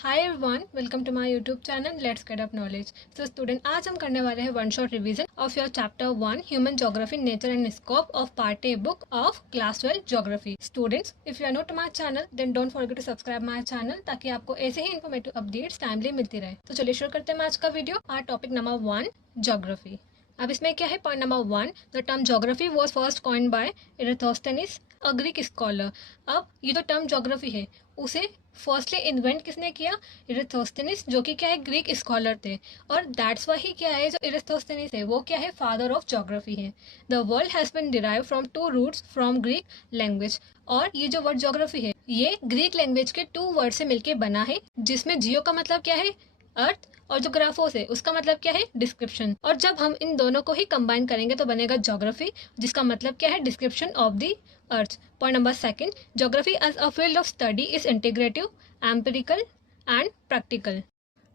Hi everyone, welcome to my YouTube channel let's get up knowledge. तो student, आज हम करने वाले हैं one shot revision of your chapter 1 human geography nature and scope of part A book of class 12 geography. Students, if you are new to my channel then don't forget to subscribe my channel ताकि आपको ऐसे ही informative updates timely मिलती रहे। तो चलिए शुरू करते हैं आज का video. Our topic number 1, geography. अब इसमें क्या है, point number 1, the term geography was first coined by Eratosthenes, a Greek scholar. अब ये जो टर्म ज्योग्राफी है उसे फर्स्टली इन्वेंट किसने किया? इराटोस्थेनिस, जो कि क्या है, ग्रीक स्कॉलर थे। और दैट्स वाई ही क्या है, जो इराटोस्थेनिस है वो क्या है, फादर ऑफ ज्योग्राफी है। The world has been derive from 2 roots from Greek language. और ये जो वर्ड ज्योग्राफी है ये ग्रीक लैंग्वेज के 2 वर्ड से मिलकर बना है, जिसमें जियो का मतलब क्या है, अर्थ, और जो ग्राफोस है उसका मतलब क्या है, डिस्क्रिप्शन। और जब हम इन दोनों को ही कंबाइन करेंगे तो बनेगा ज्योग्राफी, जिसका मतलब क्या है, description of the earth. Point number 2, geography as a field of study is integrative, empirical and practical.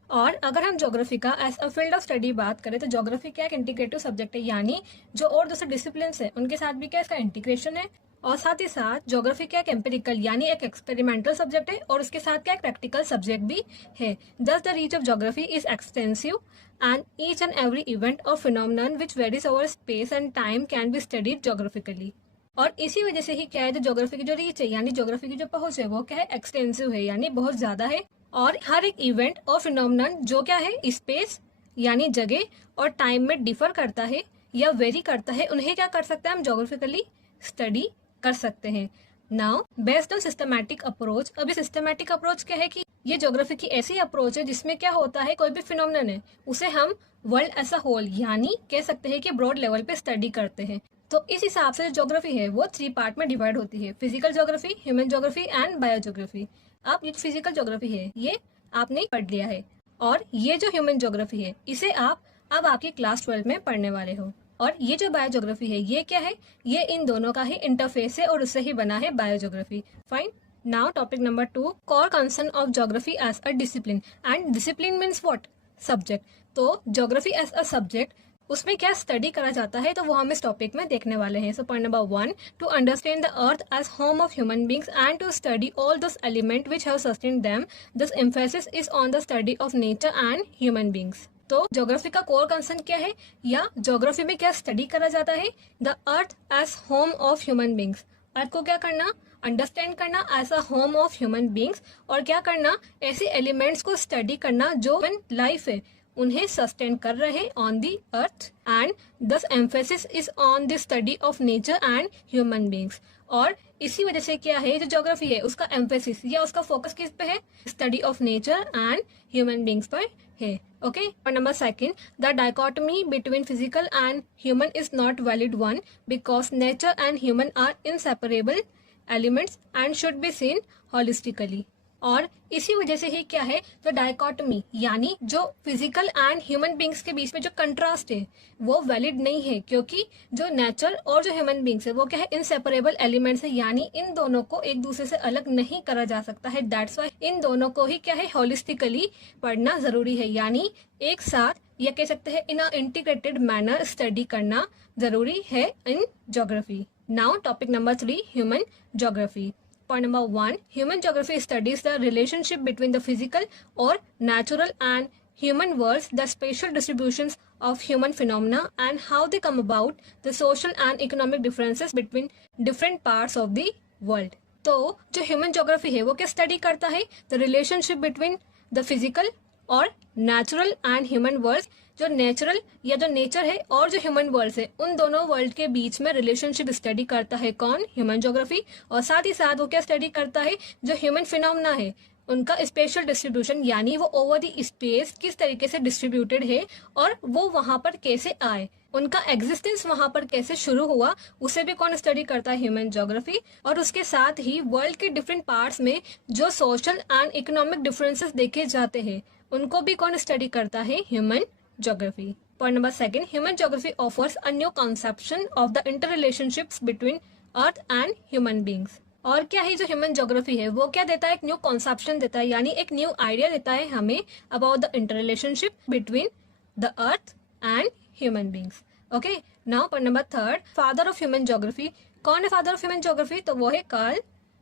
और अगर हम ज्योग्राफी का as a field of study बात करें तो ज्योग्राफी क्या एक इंटीग्रेटिव सब्जेक्ट है, यानी जो और दूसरे डिसिप्लिन है उनके साथ भी क्या इसका इंटीग्रेशन है। और साथ ही साथ ज्योग्राफी क्या एक एम्पिरिकल यानी एक एक्सपेरिमेंटल सब्जेक्ट है, और उसके साथ क्या एक प्रैक्टिकल सब्जेक्ट भी है। Just the reach of geography is extensive and each and every event or phenomenon which varies over space and time can be studied geographically. और इसी वजह से ही क्या है, जो ज्योग्राफी की जो रीच है यानी ज्योग्राफी की जो पहुंच है वो क्या है, एक्सटेंसिव है यानी बहुत ज्यादा है। और हर एक इवेंट और फिनोमिनन जो क्या है, स्पेस यानी जगह और टाइम में डिफर करता है या वेरी करता है, उन्हें क्या कर सकते हैं हम ज्योग्राफिकली स्टडी कर सकते हैं। Now based on systematic approach. अभी सिस्टमैटिक अप्रोच क्या है कि ये ज्योग्राफी की ऐसी अप्रोच है जिसमें क्या होता है, कोई भी फिनोमिनन है उसे हम वर्ल्ड एज अ होल यानी कह सकते हैं कि ब्रॉड लेवल पे स्टडी करते हैं। तो इस हिसाब से जो ज्योग्राफी है वो 3 पार्ट में डिवाइड होती है, physical geography, human geography and bio geography. अब ये फिजिकल ज्योग्राफी है ये आपने पढ़ लिया है, और ये जो ह्यूमन ज्योग्राफी है इसे आप अब आपकी क्लास 12 में पढ़ने वाले हो। और ये जो बायो ज्योग्राफी है ये क्या है, ये इन दोनों का ही इंटरफेस है और उससे ही बना है bio geography. Fine. Now topic number 2, core concern of geography as a discipline. And discipline means what, subject. तो ज्योग्राफी एज अ सब्जेक्ट, उसमें क्या स्टडी करा जाता है तो वो हम इस टॉपिक में देखने वाले हैं। So point number 1, to understand the earth as home of human beings and to study all those element which have sustained them, this emphasis is on the study of nature and human beings. तो geography का core concern क्या है, या geography में क्या study करा जाता है, the earth as home of human beings. Earth को क्या करना, अंडरस्टैंड करना as a home of human beings, और क्या करना, ऐसे एलिमेंट्स को स्टडी करना जो लाइफ है उन्हें सस्टेन कर रहे ऑन दी अर्थ, एंड दस emphasis is on the study of nature and human beings. और इसी वजह से क्या है, जो ज्योग्राफी है उसका एम्फेसिस या उसका फोकस किस पे है, study of nature and human beings पर है। ओके। और number 2, the dichotomy between physical and human is not valid one, because nature and human are inseparable elements and should be seen holistically. और इसी वजह से ही क्या है, तो डायकोटमी यानी जो फिजिकल एंड ह्यूमन बींग्स के बीच में जो कंट्रास्ट है वो वैलिड नहीं है, क्योंकि जो नेचर और जो ह्यूमन बींग्स है वो क्या है, इनसेपरेबल एलिमेंट्स है, यानी इन दोनों को एक दूसरे से अलग नहीं करा जा सकता है। दैट्स वाई इन दोनों को ही क्या है, होलिस्टिकली पढ़ना जरूरी है, यानी एक साथ या कह सकते हैं इन अ इंटीग्रेटेड मैनर स्टडी करना जरूरी है in geography. Now topic number 3, human geography. Point number 1, human geography studies the relationship between the physical or natural and human worlds, the spatial distributions of human phenomena and how they come about, the social and economic differences between different parts of the world. तो जो human geography है वो क्या study करता है, the relationship between the physical और natural and human world. जो natural या जो नेचर है और जो ह्यूमन वर्ल्ड है उन दोनों वर्ल्ड के बीच में रिलेशनशिप स्टडी करता है कौन, ह्यूमन ज्योग्राफी। और साथ ही साथ वो क्या स्टडी करता है, जो ह्यूमन फिनोमेना है उनका स्पेशल डिस्ट्रीब्यूशन, यानी वो ओवर द स्पेस किस तरीके से डिस्ट्रीब्यूटेड है और वो वहां पर कैसे आए, उनका एग्जिस्टेंस वहां पर कैसे शुरू हुआ, उसे भी कौन स्टडी करता है, ह्यूमन ज्योग्राफी। और उसके साथ ही वर्ल्ड के डिफरेंट पार्ट्स में जो सोशल एंड इकोनॉमिक डिफरेंसेस देखे जाते हैं उनको भी कौन स्टडी करता है, human geography. Point number 2, human geography offers a new conception of the interrelationships between earth and human beings. और क्या है, जो ह्यूमन ज्योग्राफी है वो क्या देता है, एक न्यू कॉन्सेप्शन देता है, यानी एक न्यू आइडिया देता है हमें about the interrelationship between the earth and human beings. Okay. Now point number 3, father of human geography. कौन है फादर ऑफ ह्यूमन ज्योग्राफी, तो वो है Carl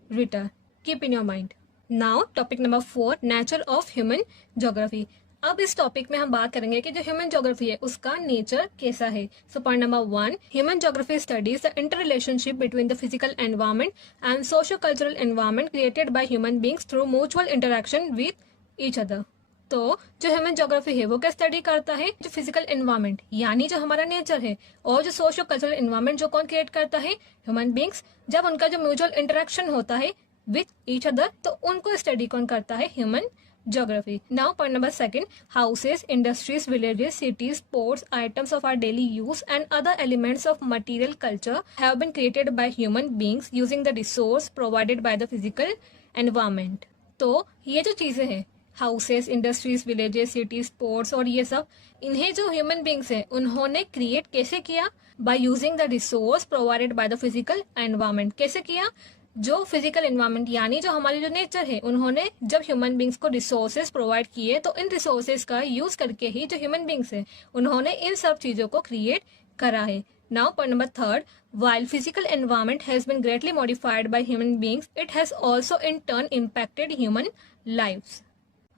Ritter. Keep in your mind. Now topic number 4, nature of human geography. अब इस topic में हम बात करेंगे कि जो ह्यूमन ज्योग्राफी है उसका नेचर कैसा है। सो point number 1, human geography studies the inter relationship between the physical environment and socio cultural environment created by human beings through mutual interaction with each other. तो जो ह्यूमन ज्योग्राफी है वो क्या study करता है, जो फिजिकल एनवायरमेंट यानी जो हमारा नेचर है, और जो सोशो कल्चरल एनवायरमेंट जो कौन क्रिएट करता है, ह्यूमन बींग्स, जब उनका जो म्यूचुअल इंटरेक्शन होता है विथ ईच अदर, तो उनको स्टडी कौन करता है, human geography. Now point number 2, houses, industries, villages, cities, ports, items of our daily use and other elements of material culture have been created by human beings using the resource provided by the physical environment। तो ये जो चीजें हैं, houses, industries, villages, cities, ports और ये सब, इन्हें जो ह्यूमन बींग्स है उन्होंने क्रिएट कैसे किया, by using the resource provided by the physical environment. कैसे किया, जो फिजिकल एनवायरमेंट यानी जो हमारी जो नेचर है, उन्होंने जब ह्यूमन बींग्स को रिसोर्सेज प्रोवाइड किए तो इन रिसोर्सेज का यूज करके ही जो ह्यूमन बींग्स है उन्होंने इन सब चीजों को क्रिएट करा है। Now point number 3, while physical environment has been greatly modified by human beings, it has also in turn impacted human lives।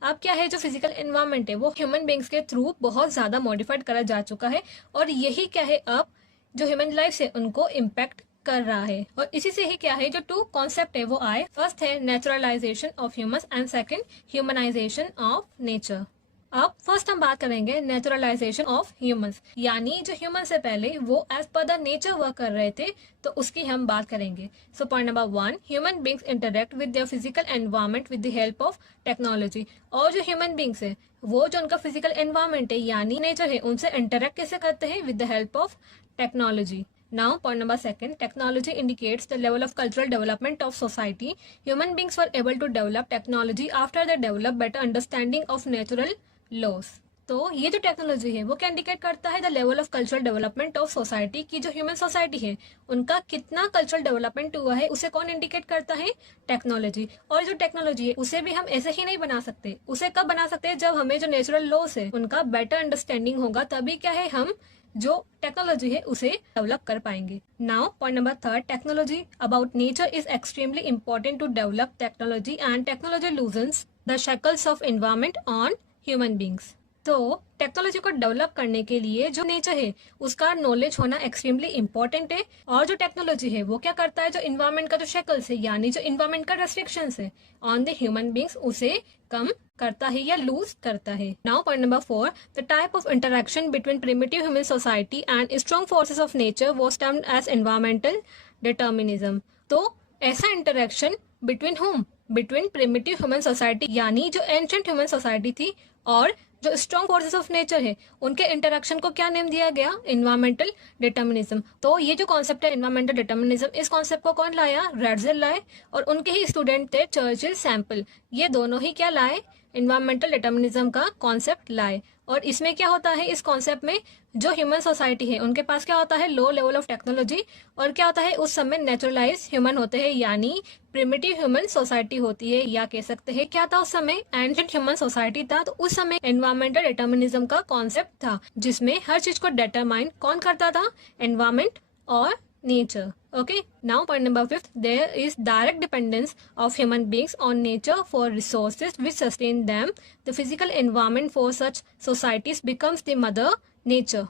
अब क्या है, जो फिजिकल एनवायरनमेंट है वो ह्यूमन बींग्स के थ्रू बहुत ज्यादा मॉडिफाइड करा जा चुका है, और यही क्या है, अब जो ह्यूमन लाइफ है उनको इम्पैक्ट कर रहा है। और इसी से ही क्या है, जो 2 कॉन्सेप्ट है वो आए। फर्स्ट है naturalisation of humans and second humanisation of nature. अब फर्स्ट हम बात करेंगे नेचुरलाइजेशन ऑफ ह्यूमंस, यानी जो ह्यूमन से पहले वो as per the nature work कर रहे थे, तो उसकी हम बात करेंगे। सो point number 1, human beings interact with their physical environment with the help of technology. और जो ह्यूमन बींग्स है वो जो उनका फिजिकल एनवायरमेंट है यानी नेचर है, उनसे इंटरेक्ट कैसे करते हैं, with the help of technology. Now, point number 2, technology indicates the level of cultural development of society. Human beings were able to develop technology after they developed better understanding of natural laws। तो ये जो technology है वो क्या indicate करता है, the level of cultural development of society, की जो ह्यूमन सोसाइटी है उनका कितना कल्चरल डेवलपमेंट हुआ है, उसे कौन इंडिकेट करता है, टेक्नोलॉजी। और जो टेक्नोलॉजी है उसे भी हम ऐसे ही नहीं बना सकते, उसे कब बना सकते हैं, जब हमें जो नेचुरल लॉस है उनका बेटर अंडरस्टैंडिंग होगा, तभी क्या है, हम जो टेक्नोलॉजी है उसे डेवलप कर पाएंगे। Now point number 3, technology about nature is extremely important to develop technology and technology loosens the shackles of environment on human beings. तो टेक्नोलॉजी को डेवलप करने के लिए जो नेचर है उसका नॉलेज होना एक्सट्रीमली इंपॉर्टेंट है, और जो टेक्नोलॉजी है वो क्या करता है, जो इन्वायरमेंट का जो शैकल्स है यानी जो इन्वायरमेंट का रेस्ट्रिक्शंस है ऑन द ह्यूमन बींग्स उसे कम करता है या लूज करता है। Now point number 4, the type of interaction between primitive human society and strong forces of nature was termed as environmental determinism. तो ऐसा interaction between hmm, between primitive human society यानी जो एंशिएंट ह्यूमन सोसाइटी थी और जो strong forces of nature है, उनके interaction को क्या नेम दिया गया, एनवायरमेंटल डिटर्मिनिज्म। तो ये जो कॉन्सेप्ट है एनवायरमेंटल डिटर्मिनिज्म, इस कॉन्सेप्ट को कौन लाया, रैटजेल लाए, और उनके ही स्टूडेंट थे चर्चिल, सैंपल। ये दोनों ही क्या लाए, एनवायरमेंटल डिटर्मिनिज्म का कॉन्सेप्ट लाए। और इसमें क्या होता है, इस कॉन्सेप्ट में जो ह्यूमन सोसाइटी है उनके पास क्या होता है, लो लेवल ऑफ टेक्नोलॉजी, और क्या होता है, उस समय नेचुरलाइज ह्यूमन होते हैं यानी प्रिमिटिव ह्यूमन सोसाइटी होती है, या कह सकते हैं क्या था उस समय, एंशिएंट ह्यूमन सोसाइटी था। तो उस समय एनवायरमेंटल डिटर्मिनिज्म का कॉन्सेप्ट था, जिसमें हर चीज को डिटरमाइन कौन करता था, एनवायरमेंट और nature। Okay, now point number 5, there is direct dependence of human beings on nature for resources which sustain them। The physical environment for such societies becomes the mother nature।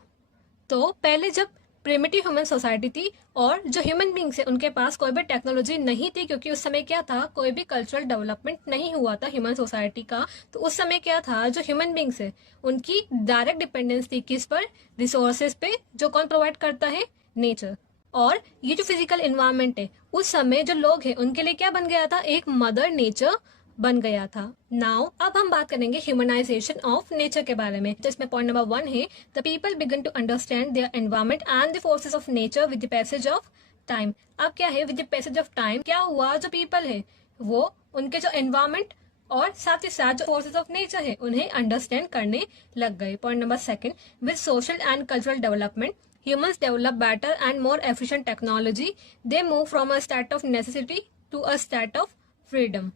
तो पहले जब primitive human society थी और जो human beings है उनके पास कोई भी टेक्नोलॉजी नहीं थी, क्योंकि उस समय क्या था, कोई भी कल्चरल डेवलपमेंट नहीं हुआ था ह्यूमन सोसाइटी का। तो उस समय क्या था, जो ह्यूमन बींग्स है उनकी डायरेक्ट डिपेंडेंस थी किस पर, रिसोर्सेज पे, जो कौन प्रोवाइड करता है, नेचर। और ये जो फिजिकल एनवायरनमेंट है उस समय जो लोग हैं उनके लिए क्या बन गया था, एक मदर नेचर बन गया था। नाउ अब हम बात करेंगे ह्यूमनाइजेशन ऑफ नेचर के बारे में, जिसमें पॉइंट नंबर 1 है, the people began to understand their environment and the forces of nature with the passage of time. अब क्या है, with the passage of time क्या हुआ, जो पीपल है वो उनके जो एनवायरनमेंट और साथ ही साथ जो फोर्सेस ऑफ नेचर है उन्हें अंडरस्टैंड करने लग गए। Point number 2, with social and cultural development humans develop better and more efficient technology। They move from a state of necessity to a state of freedom।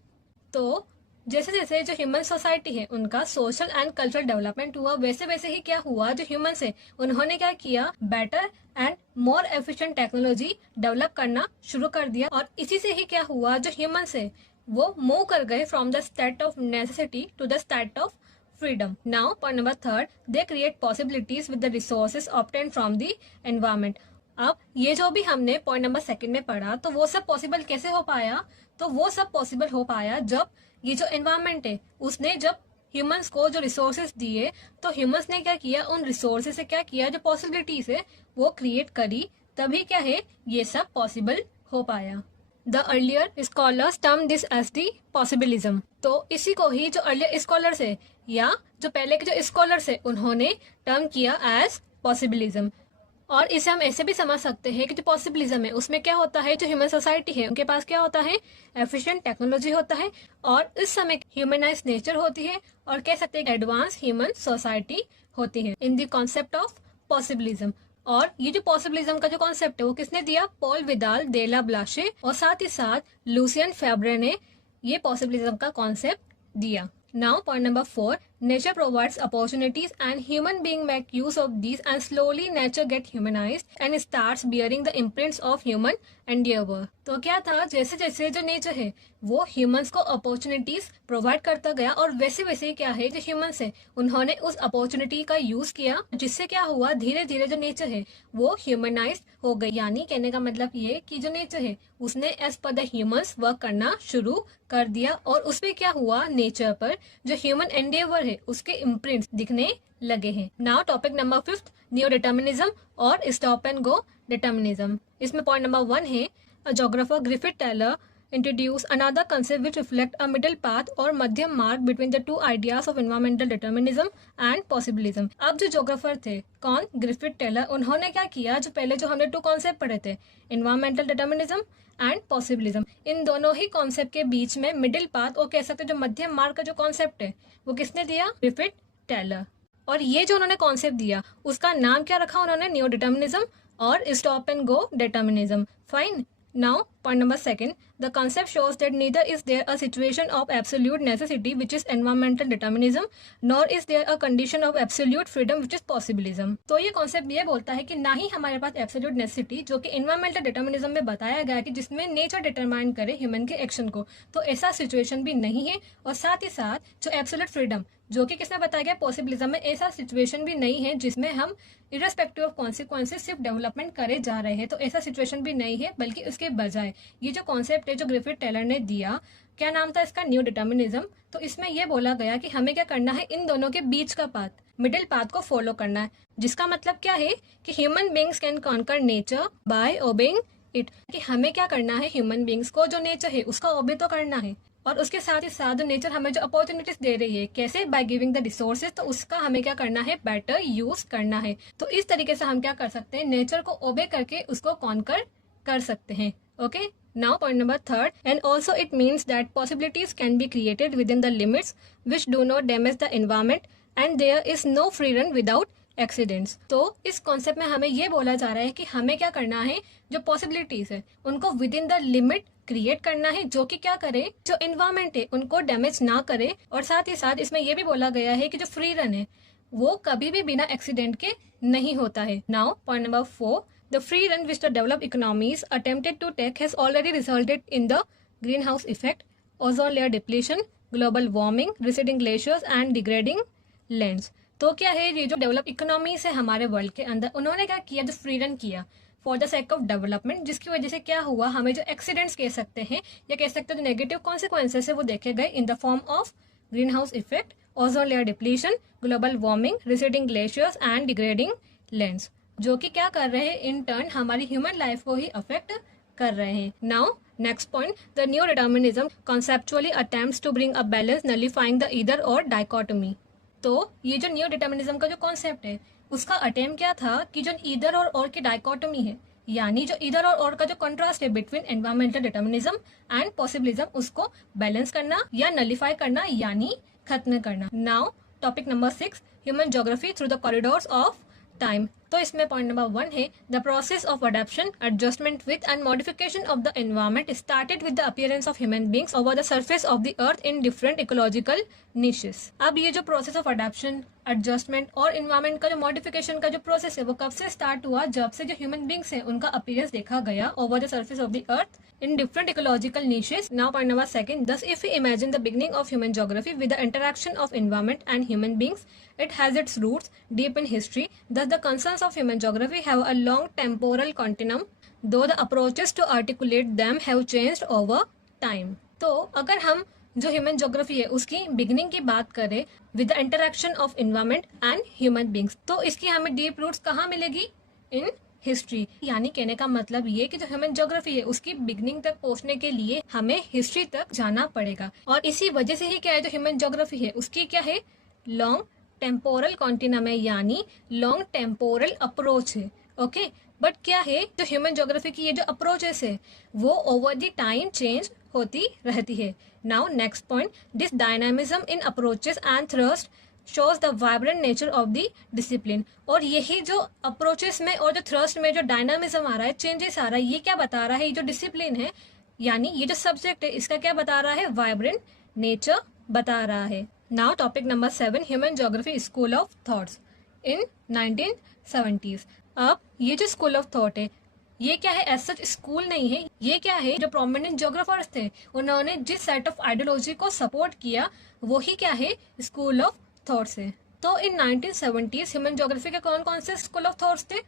तो जैसे जैसे जो ह्यूमन सोसाइटी है उनका सोशल एंड कल्चरल डेवलपमेंट हुआ, वैसे वैसे ही क्या हुआ, जो ह्यूमंस है उन्होंने क्या किया, better and more efficient technology develop करना शुरू कर दिया। और इसी से ही क्या हुआ, जो ह्यूमंस है वो मूव कर गए from the state of necessity to the state of freedom. Now point number third, they create possibilities with the resources obtain from the environment. अब ये जो भी हमने पॉइंट नंबर सेकंड में पढ़ा, तो वो सब पॉसिबल कैसे हो पाया? तो वो सब पॉसिबल हो पाया जब ये जो एनवायरमेंट है उसने जब ह्यूमंस को जो रिसोर्सेज दिए, तो ह्यूमंस ने क्या किया, उन रिसोर्सेज से क्या किया, जो पॉसिबिलिटीज है वो क्रिएट करी, तभी क्या है ये सब पॉसिबल हो पाया. The earlier scholars term this as the possibilism. तो इसी को ही जो अर्लियर स्कॉलर्स है या जो पहले के जो स्कॉलर्स है उन्होंने टर्म किया एज पॉसिबिलिज्म. और इसे हम ऐसे भी समझ सकते हैं कि जो पॉसिबिलिज्म है उसमें क्या होता है, जो ह्यूमन सोसाइटी है उनके पास क्या होता है, एफिशिएंट टेक्नोलॉजी होता है, और इस समय ह्यूमनाइज नेचर होती है, और कह सकते हैं एडवांस ह्यूमन सोसाइटी होती है in the concept of possibilism. और ये जो पॉसिबिलिज्म का जो कॉन्सेप्ट है वो किसने दिया, पॉल विदाल दे ला ब्लाशे और साथ ही साथ लूसियन फेब्रे ने ये पॉसिबिलिज्म का कॉन्सेप्ट दिया. Now point number 4, nature provides opportunities and human being make use of these, and slowly nature get humanized and starts bearing the imprints of human endeavor. तो क्या था, जैसे जैसे जो नेचर है वो ह्यूमंस को अपॉर्चुनिटीज प्रोवाइड करता गया, और वैसे वैसे क्या है जो ह्यूमंस है उन्होंने उस अपॉर्चुनिटी का यूज किया, जिससे क्या हुआ, धीरे धीरे जो नेचर है वो ह्यूमनाइज हो गई. यानी कहने का मतलब ये कि जो नेचर है उसने as per the humans work करना शुरू कर दिया, और उसपे क्या हुआ, नेचर पर जो ह्यूमन एंडेवर है उसके इम्प्रिंट्स दिखने लगे हैं. Now topic number 5, new determinism और स्टॉप एंड गो डिटर्मिनिज्म. इसमें पॉइंट नंबर 1 है, a geographer Griffith Taylor introduce another concept which reflect a middle path or मध्यम मार्ग between the two ideas of environmental determinism and possibilism. अब जो geographer थे कौन, Griffith Taylor, उन्होंने क्या किया, जो पहले जो हमने 2 कॉन्सेप्ट पढ़े थे, environmental determinism एंड पॉसिबिलिज्म, इन दोनों ही कॉन्सेप्ट के बीच में मिडिल पाथ और कह सकते जो मध्यम मार्ग का जो कॉन्सेप्ट है वो किसने दिया, ग्रिफिथ टेलर. और ये जो उन्होंने कॉन्सेप्ट दिया उसका नाम क्या रखा उन्होंने, न्यू डिटर्मिनिज्म और stop and go determinism. Fine. Now, point number 2, the concept shows that neither is there a situation of absolute necessity which is environmental determinism, nor is there a condition of absolute freedom which is possibilism. तो ये concept ये बोलता है कि ना ही हमारे पास absolute necessity जो कि एनवायरमेंटल डिटर्मिनिज्म में बताया गया कि जिसमें नेचर डिटरमाइन करे ह्यूमन के एक्शन को, तो ऐसा सिचुएशन भी नहीं है, और साथ ही साथ जो एब्सोल्यूट फ्रीडम जो कि किसने बताया गया, पॉसिबिलिज्म में, ऐसा सिचुएशन भी नहीं है जिसमें हम इरेस्पेक्टिव ऑफ कॉन्सिक्वेंसेस सिर्फ डेवलपमेंट करे जा रहे हैं. तो ऐसा सिचुएशन भी नहीं है, बल्कि उसके बजाय ये जो कॉन्सेप्ट है जो ग्रिफिथ टेलर ने दिया, क्या नाम था इसका, न्यू डिटर्मिनिज्म. तो इसमें यह बोला गया कि हमें क्या करना है, इन दोनों के बीच का पाथ, मिडिल पाथ को फॉलो करना है, जिसका मतलब क्या है कि human beings can conquer nature by obeying it. कि हमें क्या करना है, ह्यूमन बींग्स को जो नेचर है उसका ओबे तो करना है, और उसके साथ ही साथ नेचर हमें जो अपॉर्चुनिटीज दे रही है, कैसे, बाय गिविंग द रिसोर्सेज, तो उसका हमें क्या करना है, बेटर यूज करना है. तो इस तरीके से हम क्या कर सकते हैं, नेचर को ओबे करके उसको कॉन्कर कर सकते हैं. Okay. Now point number 3, and also it means that possibilities can be created with in the limits which do not damage the environment and there is no free run without accidents. तो इस concept में हमें ये बोला जा रहा है कि हमें क्या करना है, जो पॉसिबिलिटीज है उनको with in the limit create करना है, जो कि क्या करे, जो एनवायरमेंट है उनको डैमेज ना करे, और साथ ही साथ इसमें यह भी बोला गया है कि जो फ्री रन है वो कभी भी बिना एक्सीडेंट के नहीं होता है. Now point number 4, the free run which the developed economies attempted to take has already resulted in the green house effect, ozone layer depletion, global warming, receding glaciers and degrading lands. तो क्या है, ये जो develop economies है हमारे world के अंदर, उन्होंने क्या किया, जो फ्री रन किया for the sake of development, जिसकी वजह से क्या हुआ, हमें जो एक्सीडेंट्स कह सकते हैं या कह सकते हैं जो नेगेटिव कॉन्सिक्वेंसेस है वो देखे गए in the form of green house effect, ozone layer depletion, global warming, receding glaciers and degrading lands, जो कि क्या कर रहे हैं, इन टर्न हमारी ह्यूमन लाइफ को ही अफेक्ट कर रहे हैं. Now next point, the new determinism conceptually attempts to bring a balance nullifying the either or dichotomy. तो ये जो न्यू डिटर्मिनिज्म का जो कॉन्सेप्ट है उसका अटेम्प्ट क्या था कि जो ईदर और की डाइकोटमी है, यानी जो ईदर और का जो कंट्रास्ट है between environmental determinism and possibilism, उसको बैलेंस करना या नलिफाई करना, यानी खत्म करना. Now topic number 6, human geography through the corridors of time. तो इसमें पॉइंट नंबर 1 है the process of adaptation, adjustment with and modification of the environment started with the appearance of human beings over the surface of the earth in different ecological niches. अब ये जो process of adaptation, adjustment और environment का जो modification का जो process है वो कब से स्टार्ट हुआ, जब से जो ह्यूमन बींग्स है उनका अपीयरेंस देखा गया over the surface of the earth in different ecological niches. Now point number 2, thus if we imagine the beginning of human geography with the interaction of environment and human beings, it has its roots deep in history. Thus the concerns of human geography have a long temporal continuum, though the approaches to articulate them have changed over time. तो अगर हम जो human geography है उसकी beginning की बात करें with the interaction of environment and human beings, तो इसकी हमें डीप रूट्स कहाँ मिलेगी, इन हिस्ट्री। यानी कहने का मतलब ये कि जो ह्यूमन ज्योग्राफी है उसकी बिगनिंग तक पहुंचने के लिए हमें हिस्ट्री तक जाना पड़ेगा, और इसी वजह से ही क्या है जो ह्यूमन ज्योग्राफी है उसकी क्या है, लॉन्ग टेम्पोरल कॉन्टिनम है, यानी लॉन्ग टेम्पोरल अप्रोच है। ओके, बट क्या है जो ह्यूमन ज्योग्राफी की ये जो अप्रोचेस है वो ओवर द टाइम चेंज होती रहती है। Now next point, this dynamism in approaches and thrust shows the vibrant nature of the discipline. और यही जो अप्रोचेस में और जो थ्रस्ट में जो डायनामिज्म आ रहा है, चेंजेस आ रहा है, ये क्या बता रहा है, ये जो डिसिप्लिन है यानी ये जो सब्जेक्ट है इसका क्या बता रहा है, वाइब्रेंट नेचर बता रहा है। Now topic number 7, human geography school of thoughts in 1970s। अब ये जो स्कूल ऑफ थॉट है ये क्या है, एज सच स्कूल नहीं है, ये क्या है जो प्रोमिनेंट ज्योग्राफर्स थे उन्होंने जिस सेट ऑफ आइडियोलॉजी को सपोर्ट किया वो ही क्या है, स्कूल ऑफ थॉट्स है। तो इन 1970s ह्यूमन ज्योग्राफी के कौन कौन से स्कूल ऑफ थॉट्स थे,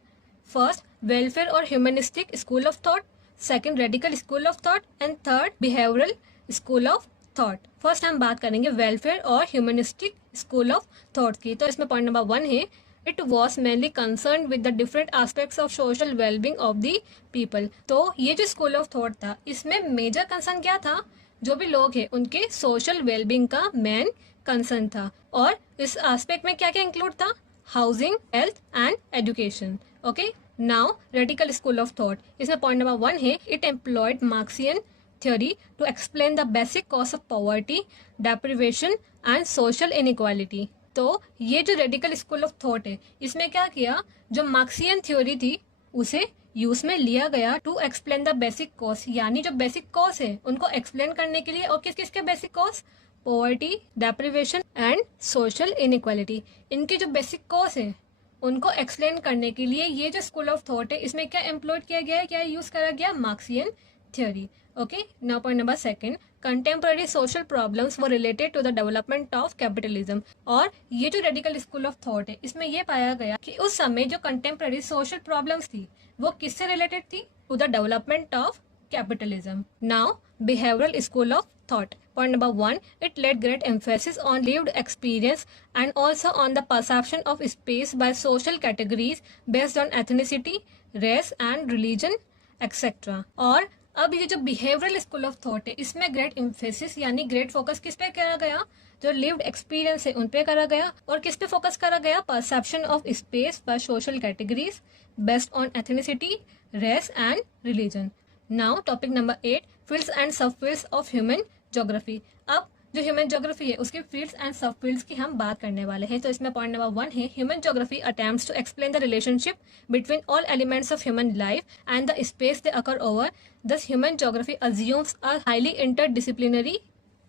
फर्स्ट वेलफेयर और humanistic school of thought, second radical school of thought and third behavioural school of thought. First हम बात करेंगे वेलफेयर और ह्यूमनिस्टिक स्कूल ऑफ थॉट की। तो इसमें पॉइंट नंबर 1 है it was mainly concern with the different aspects of social wellbeing of the people. तो ये जो स्कूल ऑफ थॉट था इसमें मेजर कंसर्न क्या था, जो भी लोग हैं उनके सोशल वेलबींग का मेन कंसर्न था, और इस एस्पेक्ट में क्या क्या इंक्लूड था, housing, health and education. Okay, now radical school of thought, इसमें पॉइंट नंबर 1 है it employed Marxian theory to explain the basic cause of poverty, deprivation and social inequality. तो ये जो रेडिकल स्कूल ऑफ थॉट है इसमें क्या किया, जो मार्क्सियन थ्योरी थी उसे यूज में लिया गया to explain the basic cause, यानी जो बेसिक कॉज है उनको एक्सप्लेन करने के लिए, और किस किस के basic cause, poverty, deprivation and social inequality, इनके जो बेसिक कॉज है उनको एक्सप्लेन करने के लिए ये जो स्कूल ऑफ थॉट है इसमें क्या एम्प्लॉयड किया गया है, क्या यूज करा गया, Marxian theory. Okay, now point number 2, contemporary social problems were related to the development of capitalism. और ये जो रेडिकल स्कूल ऑफ थॉट है इसमें ये पाया गया कि उस समय जो कंटेम्पररी सोशल प्रॉब्लम्स थी वो किससे रिलेटेड थी, to the development of capitalism. Now, behavioral school of thought. Point number 1, it laid great emphasis on lived experience and also on the perception of space by social categories based on ethnicity, race and religion, etc. और अब ये जो behavioural school of thought है इसमें great emphasis यानी great focus किस पे करा गया, जो लिव्ड एक्सपीरियंस है उन पे करा गया, और किस पे फोकस करा गया, perception of space by social categories based on ethnicity, race and religion. Now topic number 8, fields and sub fields of human geography. अब जो ह्यूमन ज्योग्राफी है उसके फील्ड्स एंड सब फील्ड्स की हम बात करने वाले हैं। तो इसमें पॉइंट नंबर 1 है human geography attempts to explain the relationship between all elements of human life and the space they occur over, thus human geography assumes a highly interdisciplinary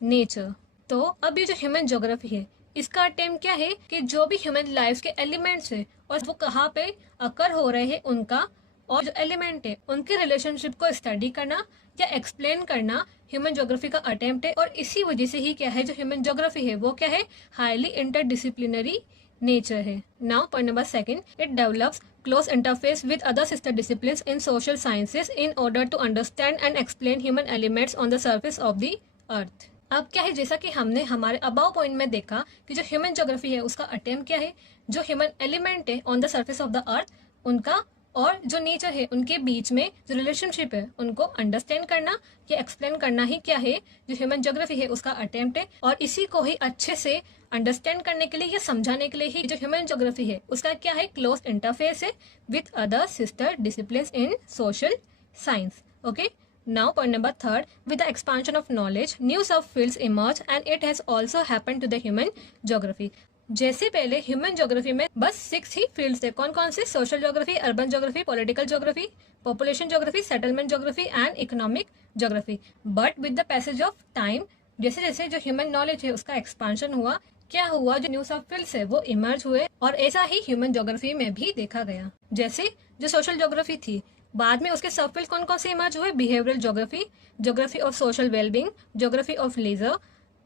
nature. तो अब ये जो ह्यूमन ज्योग्राफी है इसका attempt क्या है कि जो भी ह्यूमन लाइफ के एलिमेंट्स है और वो कहाँ पे अकर हो रहे हैं उनका, और जो एलिमेंट है उनके रिलेशनशिप को स्टडी करना या एक्सप्लेन करना ह्यूमन ज्योग्राफी का अटेम्प्ट है। और इसी वजह से ही क्या है जो ह्यूमन ज्योग्राफी है वो क्या है, हाईली इंटरडिसिप्लिनरी नेचर है। Now point number 2, it develops close interface with other sister disciplines in social sciences in order to understand and explain human elements on the surface of the earth. अब क्या है, जैसा कि हमने हमारे above point में देखा कि जो ह्यूमन ज्योग्राफी है उसका अटेम्प्ट क्या है, जो ह्यूमन एलिमेंट है on the surface of the अर्थ उनका और जो नेचर है उनके बीच में जो रिलेशनशिप है उनको अंडरस्टैंड करना या एक्सप्लेन करना ही क्या है जो ह्यूमन ज्योग्राफी है उसका अटेम्प्ट है। और इसी को ही अच्छे से अंडरस्टैंड करने के लिए या समझाने के लिए ही जो ह्यूमन ज्योग्राफी है उसका क्या है, क्लोज इंटरफेस है with other sister disciplines in social science. Okay, now point number 3, with the expansion of knowledge new subfields emerge and it has also happened to the human geography. जैसे पहले human geography में बस 6 ही fields थे। कौन कौन से? Social geography, urban geography, political geography, population geography, settlement geography and economic geography. But with the passage of time, जैसे जैसे जो ह्यूमन नॉलेज है उसका एक्सपांशन हुआ, क्या हुआ, जो न्यू सब फील्ड्स है वो इमर्ज हुए और ऐसा ही ह्यूमन ज्योग्राफी में भी देखा गया। जैसे जो सोशल ज्योग्राफी थी, बाद में उसके सब फील्ड कौन कौन से इमर्ज हुए? Behavioural geography, geography of social wellbeing, geography of leisure,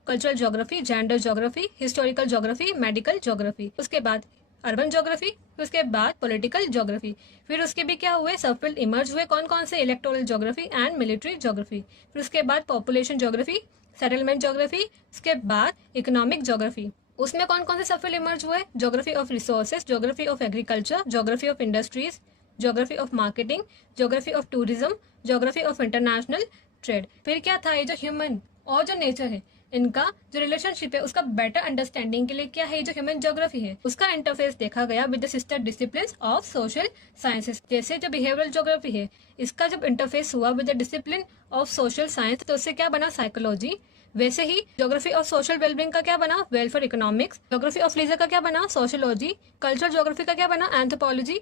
cultural geography, gender geography, historical geography, medical geography. उसके बाद अर्बन ज्योग्राफी, उसके बाद पॉलिटिकल ज्योग्राफी। फिर उसके भी क्या हुए? सब फील्ड इमर्ज हुए। कौन कौन से? Electoral geography and military geography. फिर उसके बाद पॉपुलेशन ज्योग्राफी, सेटलमेंट ज्योग्राफी, उसके बाद इकोनॉमिक ज्योग्राफी। उसमें कौन कौन से सब फील्ड इमर्ज हुए? Geography of resources, geography of agriculture, geography of industries, geography of marketing, geography of tourism, geography of international trade. फिर क्या था? ये जो ह्यूमन और जो नेचर है, इनका जो रिलेशनशिप है उसका बेटर अंडरस्टैंडिंग के लिए क्या है, जो ह्यूमन ज्योग्राफी है उसका इंटरफेस देखा गया with the sister discipline of social sciences. जैसे जो बिहेवियरल ज्योग्राफी है, इसका जब इंटरफेस हुआ with the discipline of social science, तो उससे क्या बना? साइकोलॉजी। वैसे ही ज्योग्राफी ऑफ सोशल वेलबींग का क्या बना? Welfare economics. Geography of leisure का क्या बना? सोशियोलॉजी। कल्चरल ज्योग्राफी का क्या बना? एंथ्रोपोलॉजी।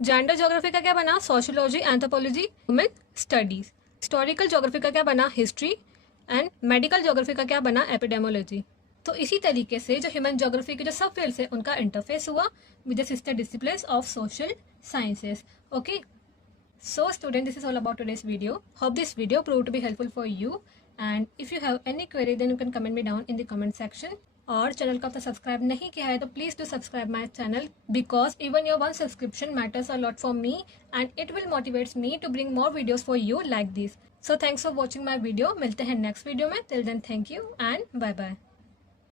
जेंडर ज्योग्राफी का क्या बना? Sociology, anthropology, human studies. Historical geography का क्या बना? हिस्ट्री। एंड मेडिकल ज्योग्राफी का क्या बना? एपिडेमोलॉजी। तो इसी तरीके से जो ह्यूमन ज्योग्राफी के जो सब फील्ड्स है उनका इंटरफेस हुआ with the sister disciplines of social sciences. Okay, so student, this is all about today's video. Hope this video proved to be helpful for you, and if you have any query then you can comment me down in the comment section. और channel को अब तक subscribe नहीं किया है तो please do subscribe my channel, because even your one subscription matters a lot for me and it will motivates me to bring more videos for you like this. So thanks for watching my video. मिलते हैं next video में. Till then thank you and bye bye.